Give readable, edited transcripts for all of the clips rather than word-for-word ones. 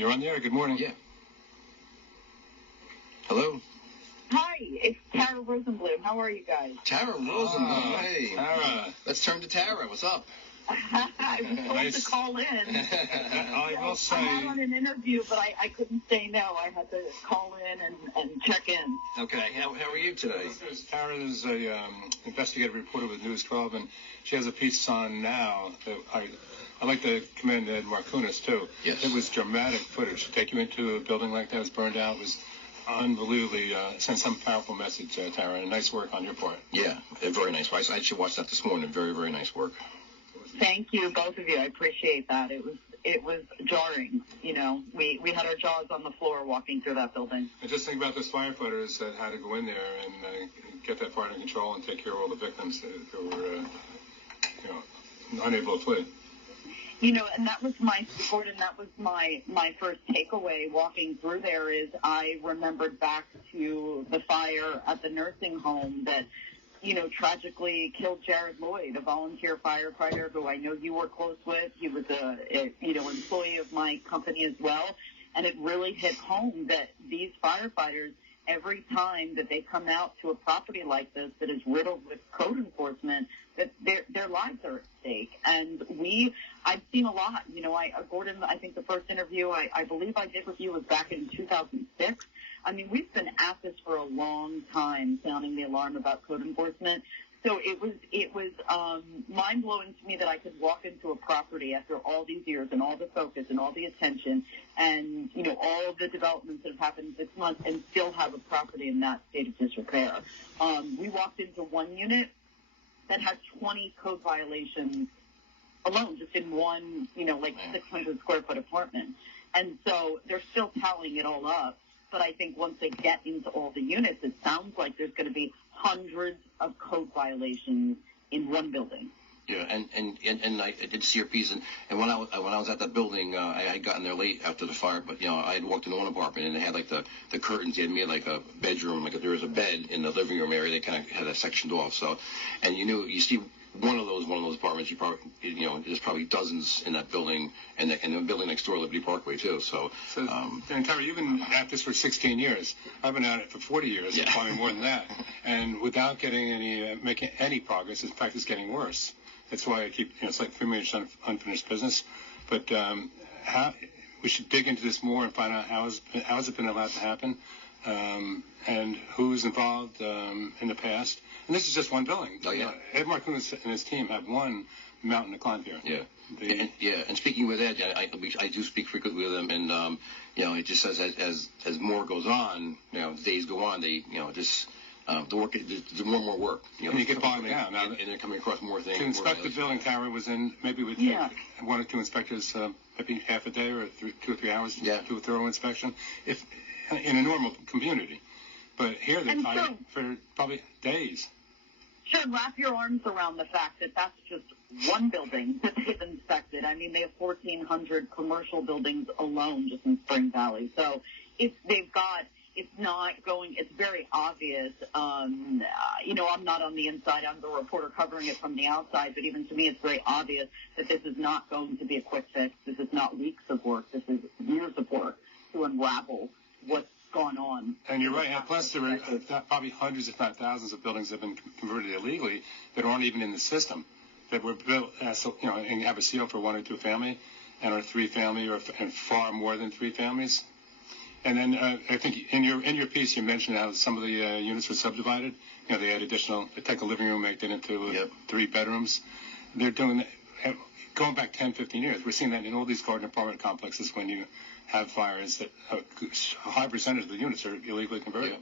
You're on the air. Good morning. Yeah. Hello? Hi, it's Tara Rosenblum. How are you guys? Tara Rosenblum. Hey. Tara. Let's turn to Tara. What's up? I was told Nice. to call in. I will say. I'm out on an interview, but I couldn't say no. I had to call in and check in. Okay. How are you today? Tara is a investigative reporter with News 12, and she has a piece on now that I like to commend Ed Markunis, too. Yes. It was dramatic footage. To take you into a building like that was burned out was unbelievably sent some powerful message, Tara, and nice work on your part. Yeah, very nice. I actually watched that this morning. Very, very nice work. Thank you, both of you. I appreciate that. It was jarring. You know, we had our jaws on the floor walking through that building. And just think about those firefighters that had to go in there and get that fire under control and take care of all the victims who were, unable to flee. You know, and that was my first takeaway walking through there is I remembered back to the fire at the nursing home that, you know, tragically killed Jared Lloyd, a volunteer firefighter who I know you were close with. He was a employee of my company as well. And it really hit home that these firefighters, every time that they come out to a property like this that is riddled with code enforcement, that their lives are at stake. And I've seen a lot. You know, Gordon, I think the first interview I believe I did with you was back in 2006. I mean, we've been at this for a long time, sounding the alarm about code enforcement. So it was mind-blowing to me that I could walk into a property after all these years and all the focus and all the attention and, you know, all of the developments that have happened in 6 months and still have a property in that state of disrepair. We walked into one unit that had 20 code violations alone, just in one, 600 square foot apartment. And so they're still tallying it all up. But I think once they get into all the units, it sounds like there's going to be hundreds of code violations in one building. Yeah, and I did see your piece, and when I was at that building, I had gotten there late after the fire, but I had walked into one apartment and they had like the curtains. They had made like a bedroom, like there was a bed in the living room area. They kind of had that sectioned off. So, and you see one of those apartments, you probably there's probably dozens in that building, and the building next door, Liberty Parkway too. So and Tara, you've been at this for 16 years. I've been at it for 40 years, yeah. Probably more than that, and without getting making any progress. In fact, it's getting worse. That's why I keep, it's like unfinished business. But we should dig into this more and find out how has it been allowed to happen, and who's involved in the past. And this is just one building. Oh, yeah. Ed Markunis and his team have one mountain to climb here. Yeah. And speaking with Ed, I do speak frequently with him, and it just says as more goes on, as days go on, they the work, there's more and more work. And you get bogged down. And they're coming across more things. To inspect the building, Tara was in maybe with one or two inspectors, maybe half a day or 2 or 3 hours to do a thorough inspection, if in a normal community. But here they're tied for probably days. Sure, wrap your arms around the fact that that's just one building that they've inspected. I mean, they have 1,400 commercial buildings alone just in Spring Valley. So it's very obvious. I'm not on the inside. I'm the reporter covering it from the outside. But even to me, it's very obvious that this is not going to be a quick fix. This is not weeks of work. This is years of work to unravel what's gone on. And you're right. And plus, there are probably hundreds, if not thousands, of buildings that have been converted illegally that aren't even in the system, that were built and have a seal for 1 or 2 family, and are 3 family, and far more than 3 families. And then I think in your piece you mentioned how some of the units were subdivided. They had they take a living room, make that into 3 bedrooms. They're doing that, going back 10, 15 years. We're seeing that in all these garden apartment complexes when you have fires that a high percentage of the units are illegally converted. Yeah.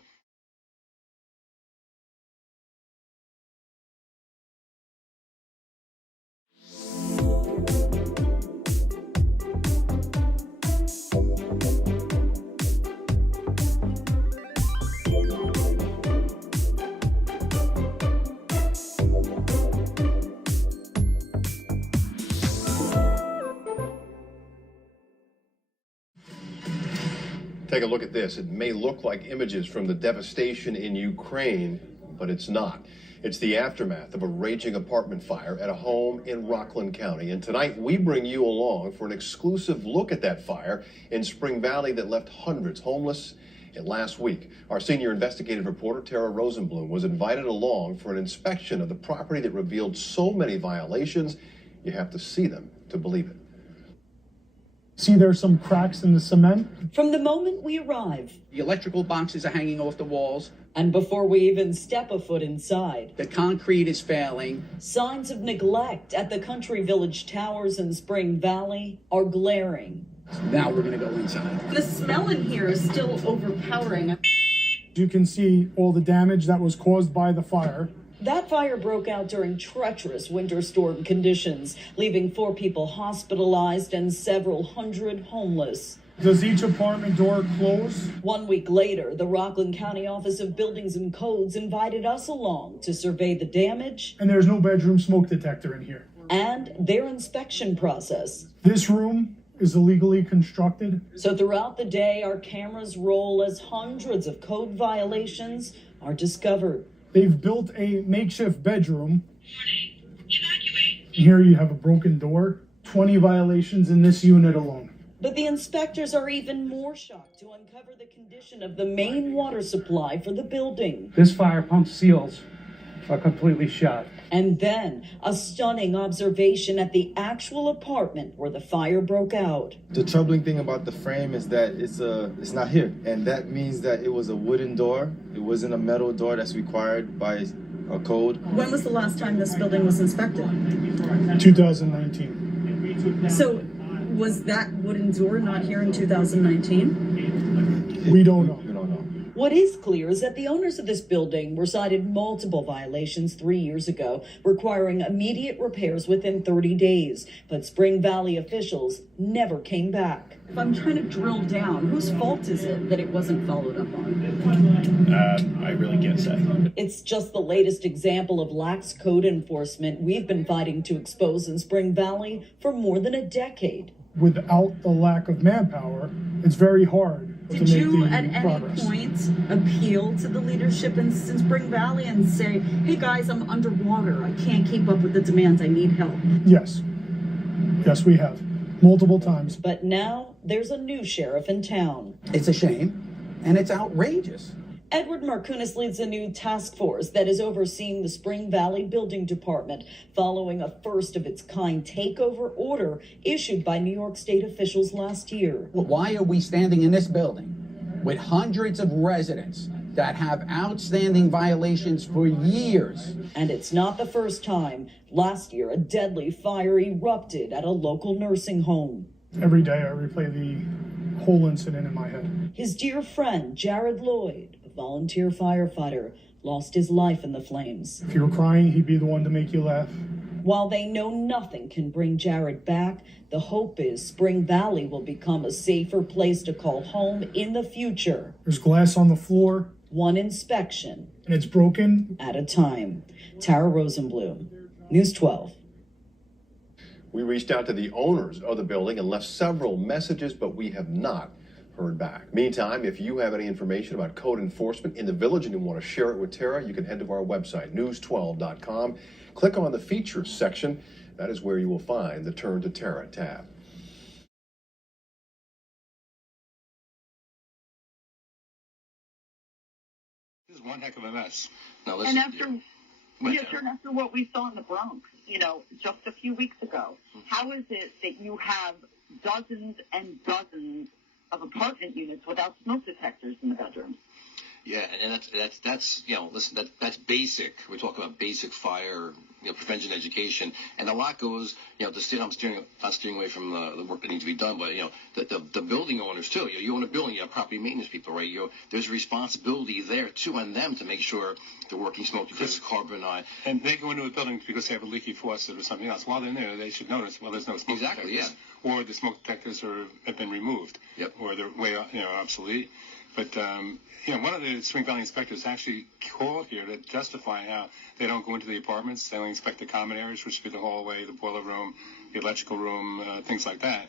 Take a look at this. It may look like images from the devastation in Ukraine, but it's not. It's the aftermath of a raging apartment fire at a home in Rockland County. And tonight we bring you along for an exclusive look at that fire in Spring Valley that left hundreds homeless. And last week, our senior investigative reporter, Tara Rosenblum, was invited along for an inspection of the property that revealed so many violations. You have to see them to believe it. See, there's some cracks in the cement. From the moment we arrive, the electrical boxes are hanging off the walls. And before we even step a foot inside, The concrete is failing. signs of neglect at the Country Village Towers in Spring Valley are glaring. Now we're going to go inside. The smell in here is still overpowering. You can see all the damage that was caused by the fire. That fire broke out during treacherous winter storm conditions, leaving 4 people hospitalized and several hundred homeless. Does each apartment door close? 1 week later, the Rockland County Office of Buildings and Codes invited us along to survey the damage And there's no bedroom smoke detector in here. and their inspection process. This room is illegally constructed. So throughout the day, our cameras roll as hundreds of code violations are discovered. They've built a makeshift bedroom. Here you have a broken door. 20 violations in this unit alone. But the inspectors are even more shocked to uncover the condition of the main water supply for the building. This fire pump seals are completely shot. And then a stunning observation at the actual apartment where the fire broke out. The troubling thing about the frame is that it's not here, and that means that it was a wooden door. It wasn't a metal door that's required by a code. When was the last time this building was inspected? 2019. So was that wooden door not here in 2019? We don't know. We don't know. What is clear is that the owners of this building were cited multiple violations 3 years ago, requiring immediate repairs within 30 days. But Spring Valley officials never came back. If I'm trying to drill down, whose fault is it that it wasn't followed up on? I really can't say. It's just the latest example of lax code enforcement we've been fighting to expose in Spring Valley for more than a decade. Without the lack of manpower, it's very hard to Did make you the at any progress. point appeal to the leadership in Spring Valley and say, hey guys, I'm underwater. I can't keep up with the demands. I need help? Yes. Yes, we have. Multiple times. But now there's a new sheriff in town. It's a shame, and it's outrageous. Edward Markunis leads a new task force that is overseeing the Spring Valley Building Department following a first-of-its-kind takeover order issued by New York State officials last year. Why are we standing in this building with hundreds of residents that have outstanding violations for years? And it's not the first time. Last year, a deadly fire erupted at a local nursing home. Every day I replay the whole incident in my head. His dear friend, Jared Lloyd, a volunteer firefighter, lost his life in the flames. If you were crying, he'd be the one to make you laugh. While they know nothing can bring Jared back, the hope is Spring Valley will become a safer place to call home in the future. There's glass on the floor, One inspection and it's broken. at a time. Tara Rosenblum, News 12. We reached out to the owners of the building and left several messages, but we have not heard back. Meantime, if you have any information about code enforcement in the village and you want to share it with Tara, you can head to our website, news12.com. Click on the features section. That is where you will find the Turn to Tara tab. This is one heck of a mess. Now, And listen. after, after what we saw in the Bronx, just a few weeks ago, how is it that you have dozens and dozens of apartment units without smoke detectors in the bedrooms? Yeah, and that's listen, that's basic. We're talking about basic fire, prevention education, and a lot goes, I'm steering away from the work that needs to be done, but the building owners too. You own a building, you have property maintenance people, right? There's a responsibility there too on them to make sure they're working smoke detectors, carbon eye. And they go into a building because they have a leaky faucet or something else. While they're there, they should notice, there's no smoke Exactly, detectors. Or the smoke detectors have been removed. Yep. Or they're way, obsolete. But, one of the Spring Valley inspectors actually called here to justify how they don't go into the apartments. They only inspect the common areas, which would be the hallway, the boiler room, the electrical room, things like that.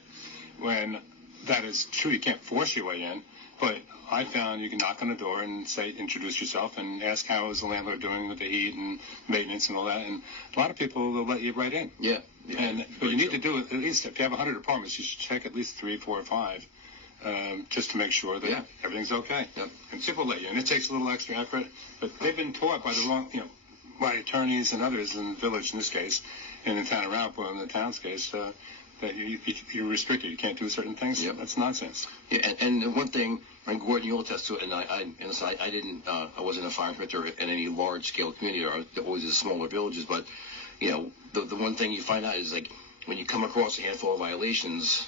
When that is true, you can't force your way in. But I found you can knock on the door and say, introduce yourself and ask how is the landlord doing with the heat and maintenance and all that. And a lot of people will let you right in. Yeah. But you need to do it, at least if you have 100 apartments, you should check at least 3, 4, or 5. Just to make sure that everything's okay. Yep. And people let you. And it takes a little extra effort, but they've been taught by the wrong, by attorneys and others in the village, in this case, in the town of Rappaport, in the town's case, that you're restricted. You can't do certain things. Yep. That's nonsense. Yeah, and one thing, and Gordon, you'll attest to it, and I wasn't a fire inspector in any large-scale community, or always in smaller villages, but, the one thing you find out is, like, when you come across a handful of violations,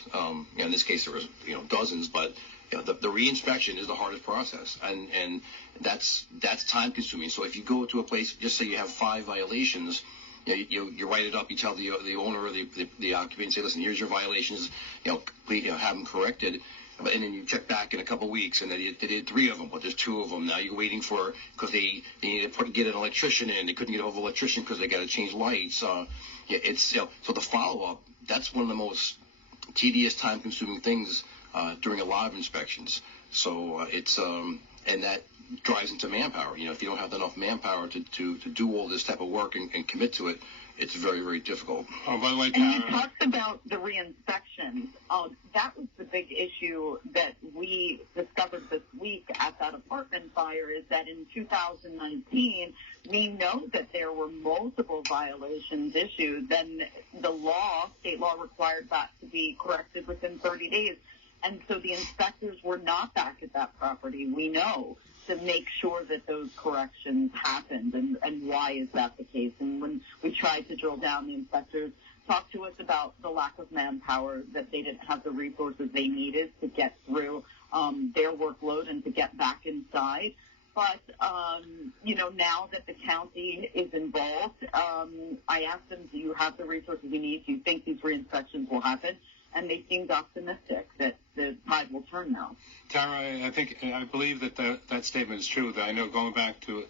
in this case there was, dozens, but the re-inspection is the hardest process, and that's time consuming. So if you go to a place, just say you have 5 violations, you write it up, you tell the owner or the occupant, and say, listen, here's your violations, please, have them corrected. And then you check back in a couple of weeks, and they did 3 of them, but there's 2 of them. Now you're waiting for, because they need to get an electrician in. They couldn't get over an electrician because they got to change lights. It's so the follow-up, that's one of the most tedious, time-consuming things during a lot of inspections. So it's and that drives into manpower. If you don't have enough manpower to do all this type of work and commit to it, it's very, very difficult. Oh, by the way, and you talked about the re-inspections. That was the big issue that we discovered this week at that apartment fire, is that in 2019, we know that there were multiple violations issued. Then the state law required that to be corrected within 30 days. And so the inspectors were not back at that property, we know, to make sure that those corrections happened. And why is that the case? And when we tried to drill down, the inspectors talked to us about the lack of manpower, that they didn't have the resources they needed to get through their workload and to get back inside. But, now that the county is involved, I asked them, do you have the resources you need? Do you think these re-inspections will happen? And they seemed optimistic that the tide will turn now. Tara, I believe that statement is true. That I know, going back to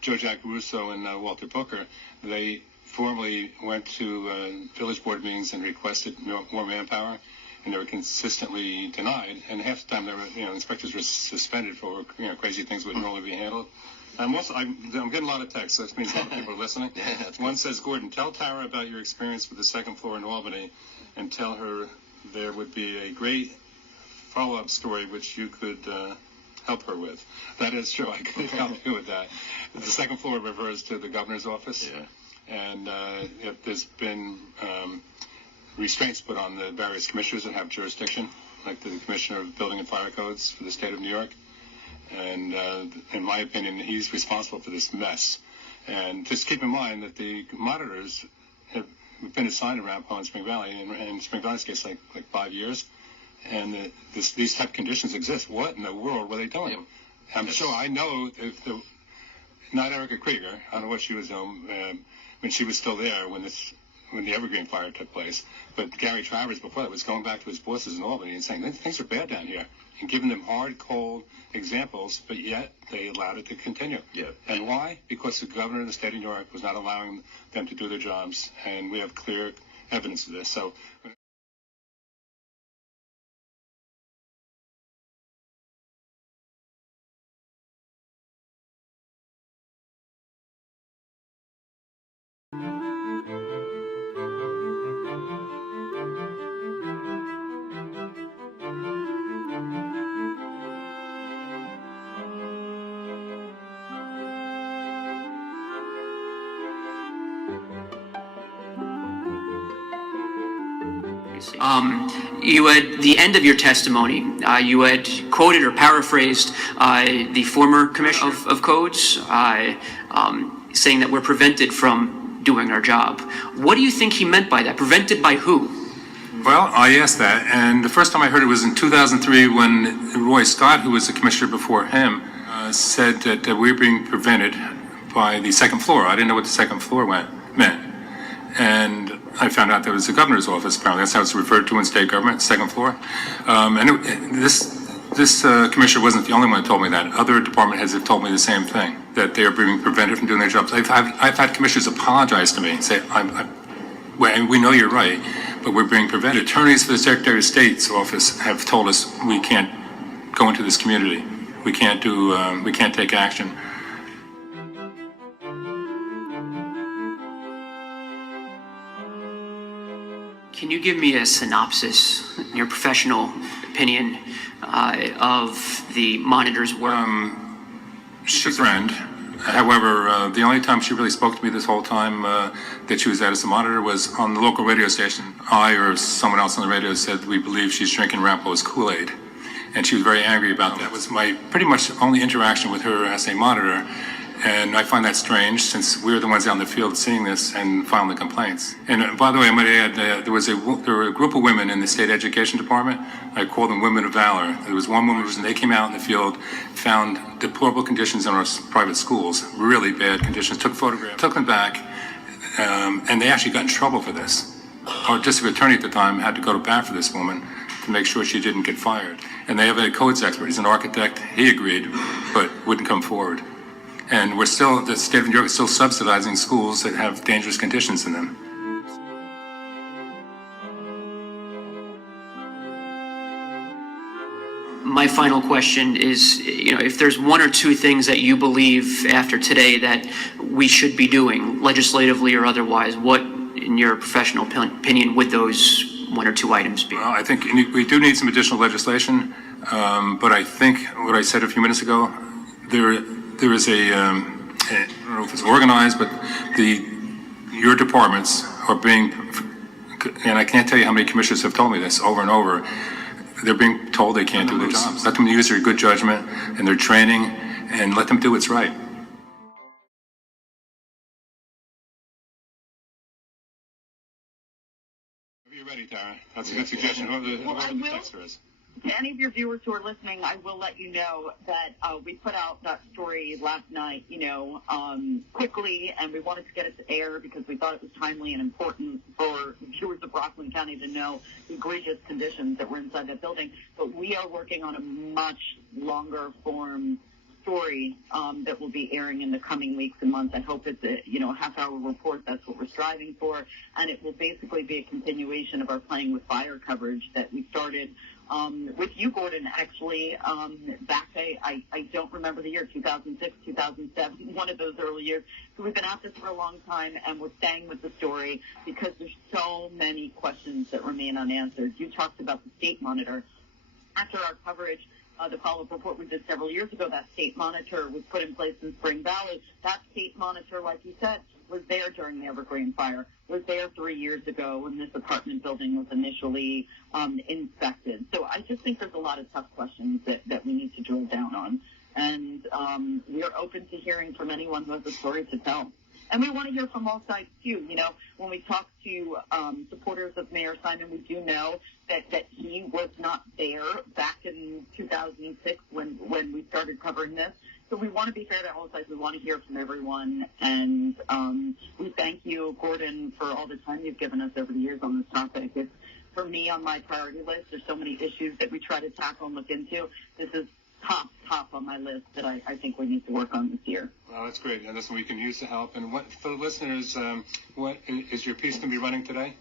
Joe Jack Russo and Walter Booker, they formally went to village board meetings and requested more manpower, and they were consistently denied. And half the time, inspectors were suspended for crazy things that would normally be handled. I'm getting a lot of texts. That means a lot of people are listening. One says, Gordon, tell Tara about your experience with the second floor in Albany, and tell her there would be a great follow-up story which you could help her with. That is true. I could help you with that. The second floor refers to the governor's office. Yeah. And if there's been restraints put on the various commissioners that have jurisdiction, like the Commissioner of Building and Fire Codes for the state of New York. And in my opinion, he's responsible for this mess. And just keep in mind that the monitors have been assigned around Rappaport and Spring Valley, and in Spring Valley's case, like 5 years. And these type of conditions exist. What in the world were they doing? I'm sure I know not Erica Krieger. I don't know what she was doing when she was still there when the Evergreen fire took place. But Gary Travers before that was going back to his bosses in Albany and saying things are bad down here, and giving them hard, cold examples, but yet they allowed it to continue. Yeah. And why? Because the governor of the state of New York was not allowing them to do their jobs, and we have clear evidence of this. So. You had the end of your testimony. You had quoted or paraphrased the former commissioner of codes, saying that we're prevented from doing our job. What do you think he meant by that? Prevented by who? Well, I asked that, and the first time I heard it was in 2003 when Roy Scott, who was the commissioner before him, said that we were being prevented by the second floor. I didn't know what the second floor meant. And I found out that it was the governor's office, apparently. That's how it's referred to in state government, second floor. This commissioner wasn't the only one who told me that. Other department heads have told me the same thing, that they are being prevented from doing their jobs. I've had commissioners apologize to me and say, we know you're right, but we're being prevented. Attorneys for the Secretary of State's office have told us we can't go into this community. We can't take action. Can you give me a synopsis, in your professional opinion, of the monitor's work? She's a friend. However, the only time she really spoke to me this whole time that she was at as a monitor was on the local radio station. I or someone else on the radio said, we believe she's drinking Rampo's Kool-Aid. And she was very angry about that. That was my pretty much only interaction with her as a monitor. And I find that strange, since we're the ones out in the field seeing this and filing the complaints. And by the way, I might add, there were a group of women in the state education department. I call them women of valor. There was one woman, and they came out in the field, found deplorable conditions in our private schools, really bad conditions, took photographs, took them back, and they actually got in trouble for this. Our district attorney at the time had to go to bat for this woman to make sure she didn't get fired. And they have a codes expert. He's an architect. He agreed, but wouldn't come forward. And the state of New York is still subsidizing schools that have dangerous conditions in them. My final question is, if there's one or two things that you believe after today that we should be doing, legislatively or otherwise, what, in your professional opinion, would those one or two items be? Well, I think we do need some additional legislation, but I think what I said a few minutes ago, there is I don't know if it's organized, but your departments are being, and I can't tell you how many commissioners have told me this over and over, they're being told they can't do their jobs. Let them use their good judgment and their training, and let them do what's right. Whenever you're ready, Tara. That's a good suggestion. Whoever the texter is. To any of your viewers who are listening, I will let you know that we put out that story last night, quickly, and we wanted to get it to air because we thought it was timely and important for viewers of Rockland County to know the egregious conditions that were inside that building. But we are working on a much longer form story that will be airing in the coming weeks and months. I hope it's a half-hour report. That's what we're striving for, and it will basically be a continuation of our Playing with Fire coverage that we started with you, Gordon, actually, back, I don't remember the year, 2006, 2007, one of those early years. So we've been at this for a long time, and we're staying with the story because there's so many questions that remain unanswered. You talked about the state monitor. After our coverage, the follow-up report we did several years ago, that state monitor was put in place in Spring Valley. That state monitor, like you said, was there during the Evergreen fire, was there 3 years ago when this apartment building was initially inspected. So I just think there's a lot of tough questions that we need to drill down on. And we are open to hearing from anyone who has a story to tell. And we want to hear from all sides, too. When we talk to supporters of Mayor Simon, we do know that he was not there back in 2006 when we started covering this. So we want to be fair to all sides. We want to hear from everyone. And we thank you, Gordon, for all the time you've given us over the years on this topic. It's, for me, on my priority list. There's so many issues that we try to tackle and look into. This is top on my list that I think we need to work on this year. Well, that's great. And listen, we can use the help. And what, for the listeners, what is your piece going to be running today?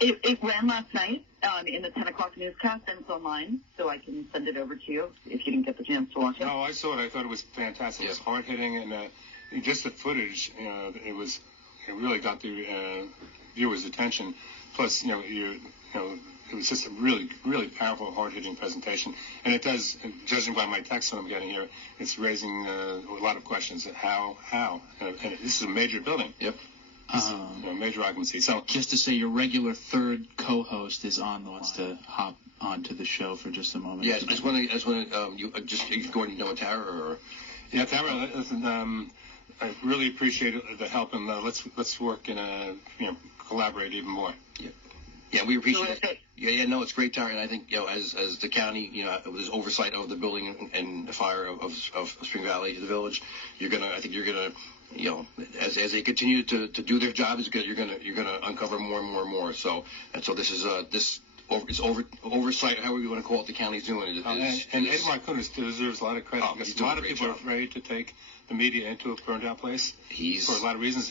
It ran last night in the 10 o'clock newscast, and it's online, so I can send it over to you if you didn't get the chance to watch it. No, I saw it. I thought it was fantastic. It was hard-hitting, and just the footage, it really got the viewers' attention. Plus, it was just a really, really powerful, hard-hitting presentation. And it does, judging by my text that I'm getting here, it's raising a lot of questions. How? And this is a major building. Yep. Major occupancy. So just to say, your regular third co-host is on the wants to hop onto the show for just a moment. Yeah, I just want to, you Gordon, know Tara or? Yeah, Tara, listen, I really appreciate the help, and let's work and collaborate even more. Yeah, we appreciate it. Yeah, no, it's great, Tara, and I think as the county, there's oversight of the building and the fire of Spring Valley, the village. I think you're gonna. As they continue to do their job, you're gonna uncover more and more and more. So this is oversight, however you want to call it, the county's doing it. And Ed Marconis deserves a lot of credit because a lot of people are ready to take the media into a burned out place. For a lot of reasons.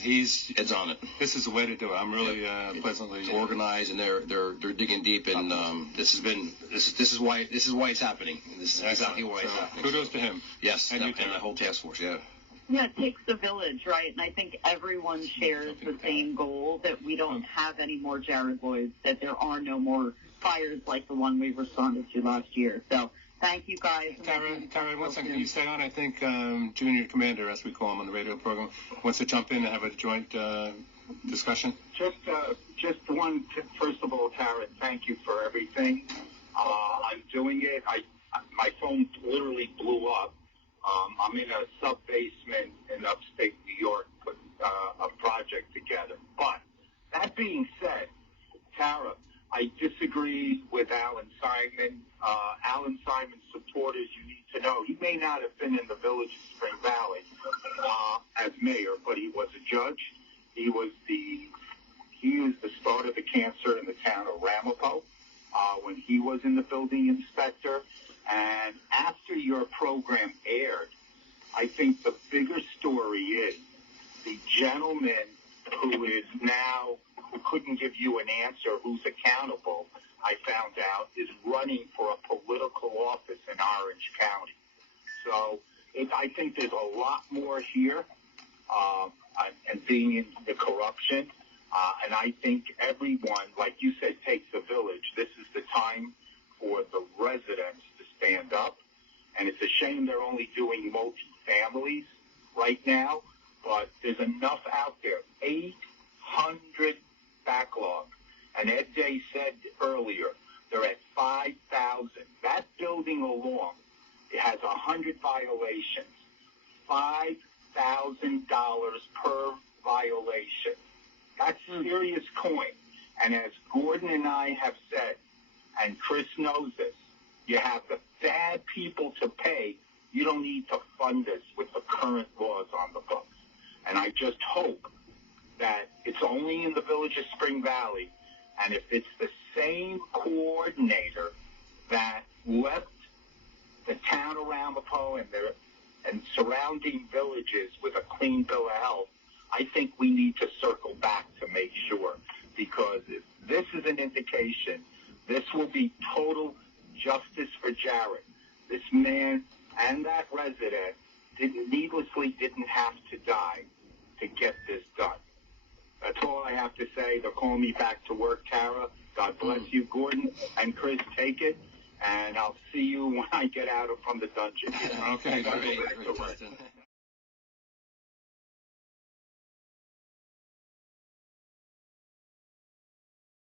Ed's on it. This is the way to do it. I'm really pleasantly organized, and they're digging deep, and this is why it's happening. This is exactly why it's happening. Kudos to him. Yes, and the whole task force. Yeah. Yeah, it takes a village, right? And I think everyone shares the same goal, that we don't have any more Jared Lloyds, that there are no more fires like the one we responded to last year. So thank you guys. Tara, 1 second. Can you stay on? I think Junior Commander, as we call him on the radio program, wants to jump in and have a joint discussion. Just one. First of all, Tara, thank you for everything. I'm doing it. My phone literally blew up. I'm in a sub-basement in upstate New York, putting a project together. But that being said, Tara, I disagree with Alan Simon. Alan Simon's supporters, you need to know, he may not have been in the village of Spring Valley as mayor, but he was a judge. He was the start of the cancer in the town of Ramapo when he was in the building inspector. And after your program aired, I think the bigger story is the gentleman who couldn't give you an answer, who's accountable, I found out, is running for a political office in Orange County. So I think there's a lot more here, and being in the corruption. And I think everyone, like you said, takes a village. This is the time for the residents to stand up. And it's a shame they're only doing multi-families right now, but there's enough out there. 800 backlog. And Ed Day said earlier, they're at 5,000. That building alone, it has 100 violations. $5,000 per violation. That's serious coin. And as Gordon and I have said, and Chris knows this, you have the bad people to pay. You don't need to fund this with the current laws on the books. And I just hope that it's only in the village of Spring Valley, and if it's the same coordinator that left the town of Ramapo and surrounding villages with a clean bill of health, I think we need to circle back to make sure, because if this is an indication, this will be total justice for Jared. This man and that resident needlessly didn't have to die to get this done. That's all I have to say. They're calling me back to work, Tara. God bless you, Gordon and Chris. Take it, and I'll see you when I get out from the dungeon. Okay, great.